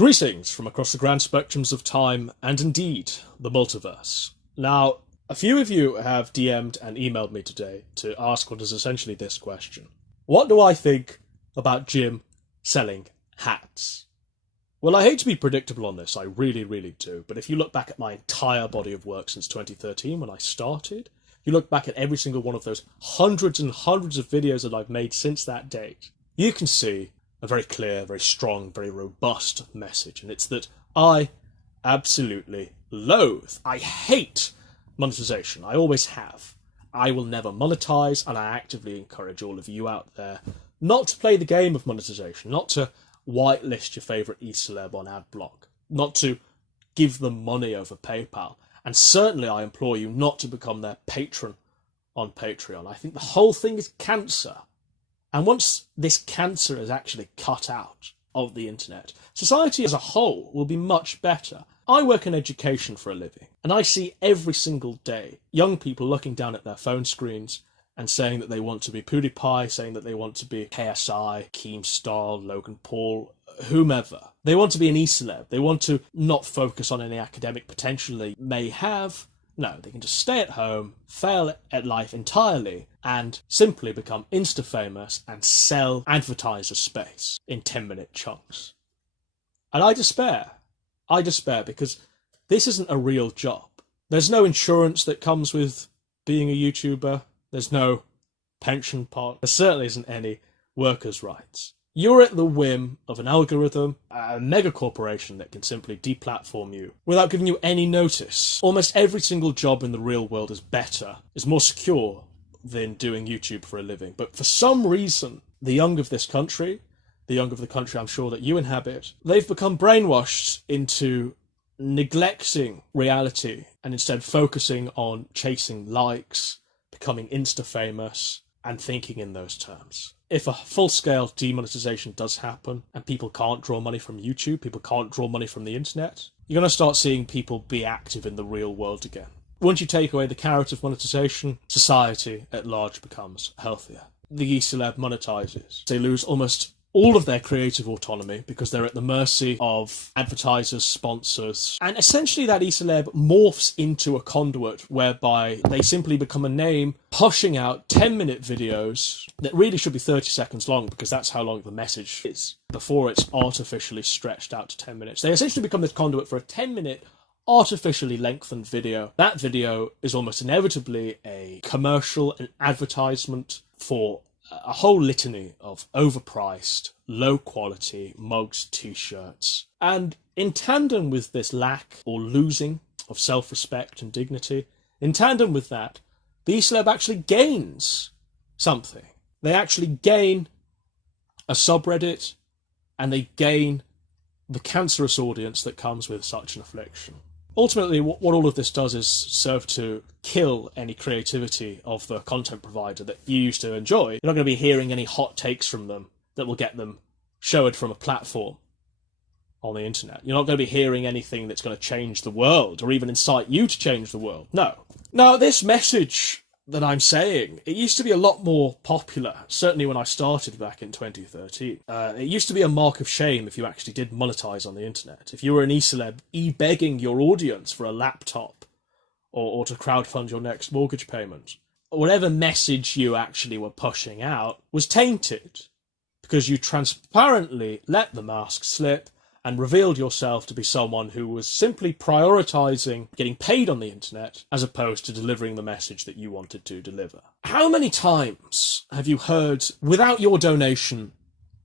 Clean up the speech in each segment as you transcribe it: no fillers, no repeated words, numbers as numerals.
Greetings from across the grand spectrums of time and indeed the multiverse. Now, a few of you have DM'd and emailed me today to ask what is essentially this question. What do I think about Jim selling hats? Well, I hate to be predictable on this, I really do, but if you look back at my entire body of work since 2013 when I started, you look back at every single one of those hundreds and hundreds of videos that I've made since that date, you can see a very clear, very strong, very robust message, and it's that I absolutely loathe, I hate monetization. I always have. I will never monetize, and I actively encourage all of you out there not to play the game of monetization, not to whitelist your favourite e-celeb on Adblock, not to give them money over PayPal, and certainly I implore you not to become their patron on Patreon. I think the whole thing is cancer. And once this cancer is actually cut out of the internet, society as a whole will be much better. I work in education for a living, and I see every single day young people looking down at their phone screens and saying that they want to be PewDiePie, saying that they want to be KSI, Keemstar, Logan Paul, whomever. They want to be an e-celeb. They want to not focus on any academic potential they may have. No, they can just stay at home, fail at life entirely, and simply become insta-famous and sell advertiser space in 10-minute chunks. And I despair. I despair because this isn't a real job. There's no insurance that comes with being a YouTuber. There's no pension pot. There certainly isn't any workers' rights. You're at the whim of an algorithm, a mega corporation that can simply deplatform you without giving you any notice. Almost every single job in the real world is better, is more secure than doing YouTube for a living. But for some reason, the young of this country, the young of the country I'm sure that you inhabit, they've become brainwashed into neglecting reality and instead focusing on chasing likes, becoming insta-famous, and thinking in those terms. If a full-scale demonetization does happen and people can't draw money from YouTube, people can't draw money from the internet, you're going to start seeing people be active in the real world again. Once you take away the carrot of monetization, society at large becomes healthier. The e-celeb monetizes. They lose almost all of their creative autonomy because they're at the mercy of advertisers, sponsors, and essentially that e-celeb morphs into a conduit whereby they simply become a name pushing out 10-minute videos that really should be 30 seconds long because that's how long the message is before it's artificially stretched out to 10 minutes. They essentially become this conduit for a 10-minute artificially lengthened video. That video is almost inevitably a commercial, an advertisement for a whole litany of overpriced, low-quality mugs, t-shirts. And in tandem with this lack or losing of self-respect and dignity, in tandem with that, the e-celeb actually gains something. They actually gain a subreddit, and they gain the cancerous audience that comes with such an affliction. Ultimately, what all of this does is serve to kill any creativity of the content provider that you used to enjoy. You're not going to be hearing any hot takes from them that will get them showered from a platform on the internet. You're not going to be hearing anything that's going to change the world or even incite you to change the world. No. Now, this message that I'm saying, it used to be a lot more popular, certainly when I started back in 2013. It used to be a mark of shame if you actually did monetize on the internet. If you were an e-celeb e-begging your audience for a laptop or to crowdfund your next mortgage payment. Whatever message you actually were pushing out was tainted because you transparently let the mask slip and revealed yourself to be someone who was simply prioritizing getting paid on the internet as opposed to delivering the message that you wanted to deliver. How many times have you heard, without your donation,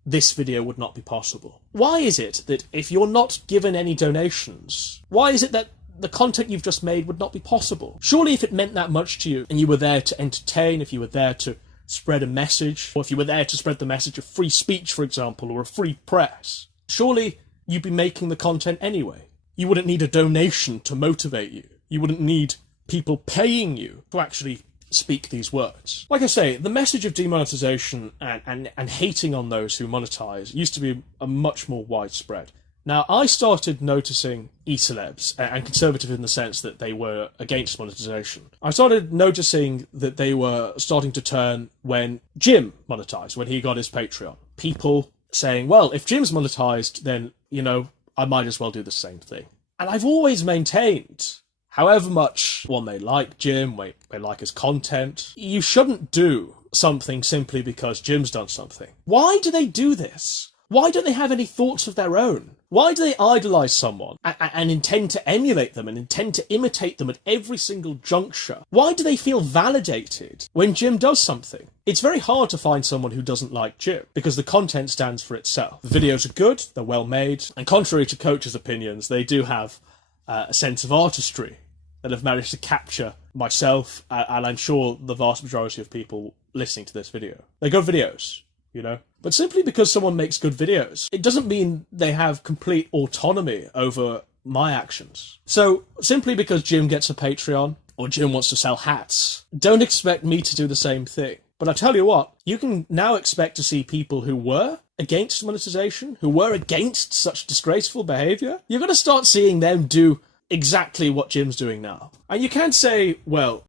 this video would not be possible? Why is it that if you're not given any donations, why is it that the content you've just made would not be possible? Surely if it meant that much to you and you were there to entertain, if you were there to spread a message, or if you were there to spread the message of free speech, for example, or a free press, surely you'd be making the content anyway. You wouldn't need a donation to motivate you. You wouldn't need people paying you to actually speak these words. Like I say, the message of demonetization and hating on those who monetize used to be a much more widespread. Now, I started noticing e-celebs, and conservative in the sense that they were against monetization. I started noticing that they were starting to turn when Jim monetized, when he got his Patreon. People saying, well, if Jim's monetized, then, you know, I might as well do the same thing. And I've always maintained, however much one may like Jim, may like his content, you shouldn't do something simply because Jim's done something. Why do they do this? Why don't they have any thoughts of their own? Why do they idolise someone and intend to emulate them and intend to imitate them at every single juncture? Why do they feel validated when Jim does something? It's very hard to find someone who doesn't like Jim, because the content stands for itself. The videos are good, they're well made, and contrary to Coach's opinions, they do have a sense of artistry that have managed to capture myself, and I'm sure the vast majority of people listening to this video. They're good videos, you know? But simply because someone makes good videos, it doesn't mean they have complete autonomy over my actions. So, simply because Jim gets a Patreon, or Jim wants to sell hats, don't expect me to do the same thing. But I tell you what, you can now expect to see people who were against monetization, who were against such disgraceful behaviour, you're going to start seeing them do exactly what Jim's doing now. And you can't say, well,